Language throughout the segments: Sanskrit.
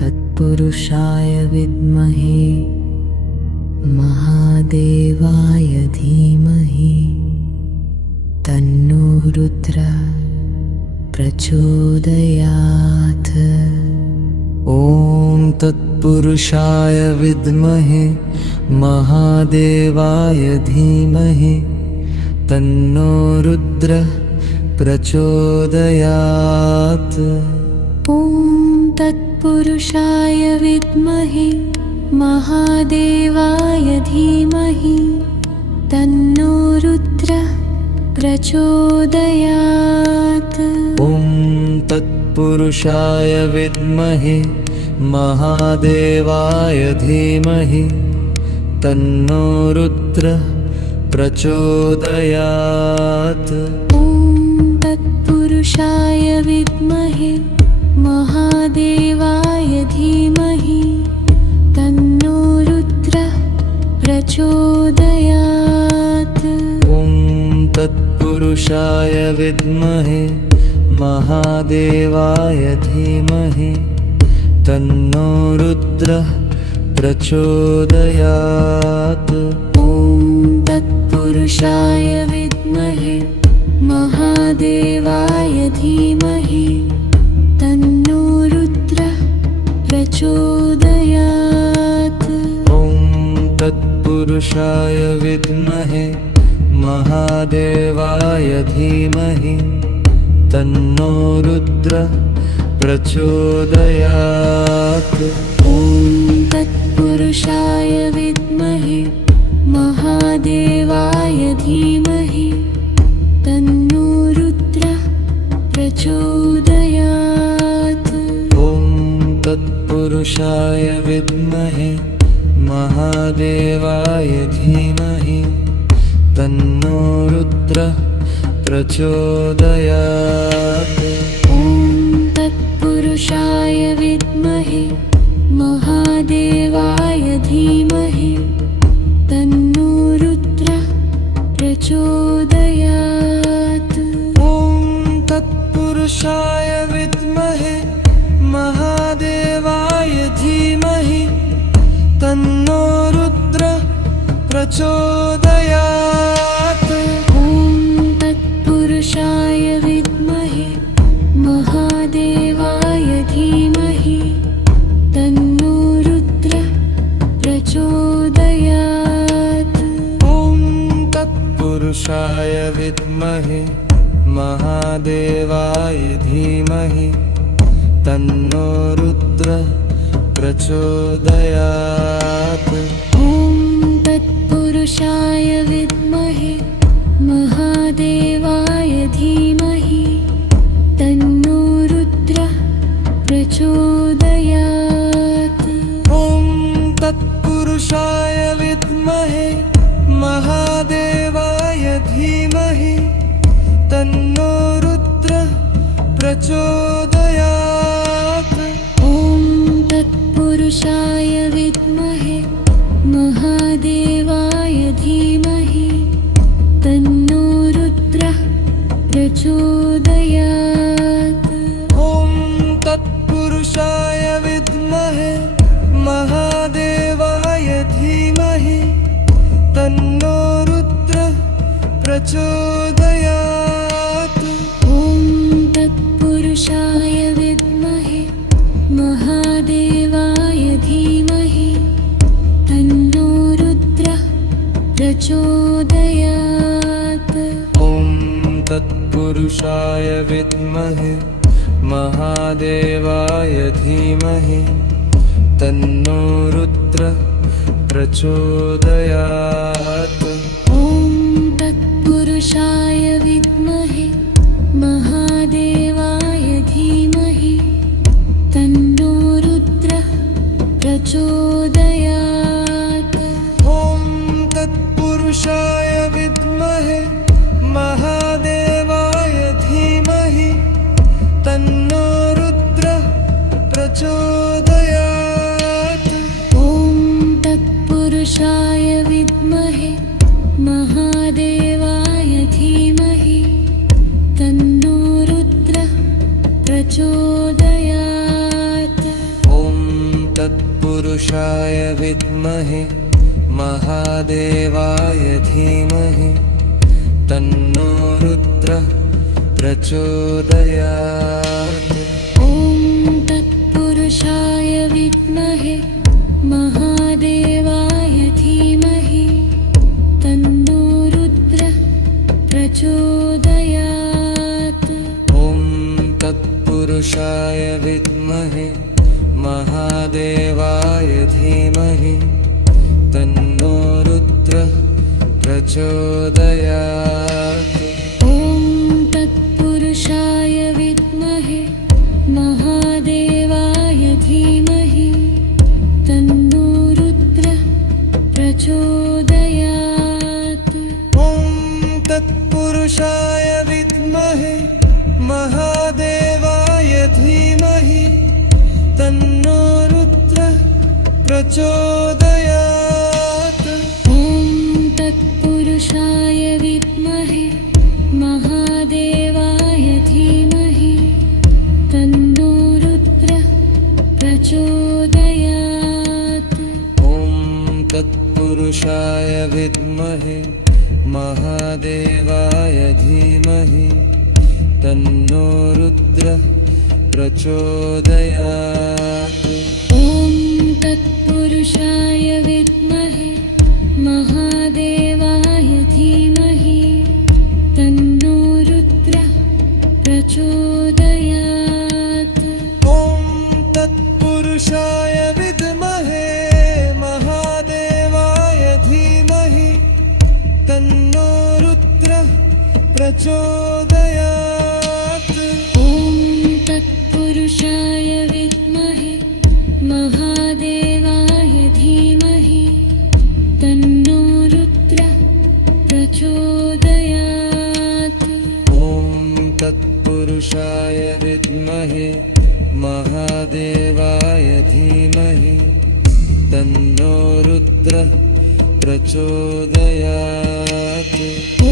तत्पुरुषाय विद्महे महादेवाय धीमहि तन्नो रुद्रः प्रचोदयात्। ॐ तत्पुरुषाय विद्महे महादेवाय धीमहि तन्नो रुद्रः प्रचोदयात्। ॐ तत्पुरुषाय विद्महे महादेवाय धीमहि तन्नो रुद्रः प्रचोदयात्। ॐ तत्पुरुषाय विद्महे महादेवाय धीमहि तन्नो रुद्रः प्रचोदयात्। ॐ तत्पुरुषाय विद्महे महादेवाय धीमहि तन्नो रुद्रः प्रचोदयात्। ॐ तत्पुरुषाय विद्महे महादेवाय धीमहि तन्नो रुद्रः प्रचोदयात्। ॐ तत्पुरुषाय विद्महे महादेवाय धीमहि तन्नो रुद्रः प्रचोदयात्। ॐ तत्पुरुषाय विद्महे महादेवाय धीमहि तन्नो रुद्रः प्रचोदयात्। ॐ तत्पुरुषाय विद्महे महादेवाय धीमहि तन्नो रुद्रः प्रचोदयात्। ॐ तत्पुरुषाय विद्महे महादेवाय धीमहि तन्नो रुद्रः प्रचोदयात्। ॐ तत्पुरुषाय विद्महे महादेवाय धीमहि तन्नो रुद्रः प्रचोदयात्। ॐ तत्पुरुषाय विद्महे महादेवाय धीमहि तन्नो रुद्रः प्रचोदयात्। ॐ तत्पुरुषाय विद्महे महादेवाय धीमहि तन्नो रुद्रः प्रचोदयात्। ॐ तत्पुरुषाय विद्महे महादेवाय धीमहि तन्नो रुद्रः प्रचोदयात्। ॐ तत्पुरुषाय विद्महे महादेवाय धीमहि तन्नो रुद्रः प्रचोदयात्। ॐ तत्पुरुषाय विद्महे महादेवाय धीमहि तन्नो रुद्रः प्रचोदयात्। ॐ तत्पुरुषाय विद्महे महादेवाय धीमहि तन्नो रुद्रः प्रचोदयात्। ॐ तत्पुरुषाय विद्महे महादेवाय धीमहि तन्नो रुद्रः प्रचोदयात्। ॐ तत्पुरुषाय विद्महे महादेवाय धीमहि तन्नो रुद्रः प्रचोदयात्। ॐ तत्पुरुषाय विद्महे महादेवाय धीमहि तन्नो रुद्रः प्रचोदयात्। ॐ तत्पुरुषाय विद्महे महादेवाय धीमहि तन्नो रुद्रः प्रचोदयात्। ॐ तत्पुरुषाय विद्महे महादेवाय धीमहि तन्नो रुद्रः प्रचोदयात्। ॐ तत्पुरुषाय विद्महे महादेवाय धीमहि तन्नो तत्पुरुषाय विद्महे महादेवाय धीमहि तन्नो रुद्रः प्रचोदयात्। ॐ तत्पुरुषाय विद्महे महादेवाय धीमहि तन्नो रुद्रः प्रचोदयात्। ॐ तत्पुरुषाय विद्महे महादेवाय धीमहि तन्नो रुद्रः प्रचोदयात्। ॐ तत्पुरुषाय विद्महे महादेवाय धीमहि तन्नो रुद्रः प्रचोदयात्। ॐ तत्पुरुषाय विद्महे महादेवाय धीमहि तन्नो रुद्रः प्रचोदयात्। ॐ तत्पुरुषाय विद्महे महादेवाय धीमहि तन्नो रुद्रः प्रचोदयात्। ॐ तत्पुरुषाय विद्महे महादेवाय धीमहि तन्नो रुद्रः प्रचोदयात्। ॐ तत्पुरुषाय विद्महे महादेवाय धीमहि तन्नो रुद्रः प्रचोदयात्। ॐ तत्पुरुषाय विद्महे महादेवाय धीमहि तन्नो रुद्रः प्रचोदयात्। ॐ तत्पुरुषाय विद्महे महादेवाय धीमहि तन्नो रुद्रः प्रचोदयात्। ॐ तत्पुरुषाय विद्महे महादेवाय धीमहि तन्नो रुद्रः प्रचोदयात्। ॐ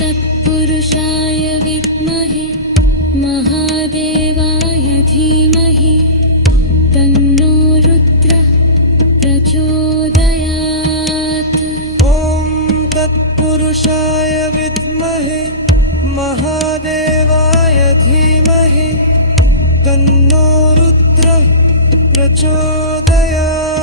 तत्पुरुषाय विद्महे महादेवाय धीमहि तन्नो रुद्रः प्रचोदयात्। ॐ तत्पुरुषाय विद्महे महादेवाय धीमहि तन्नो रुद्रः प्रचोदयात्।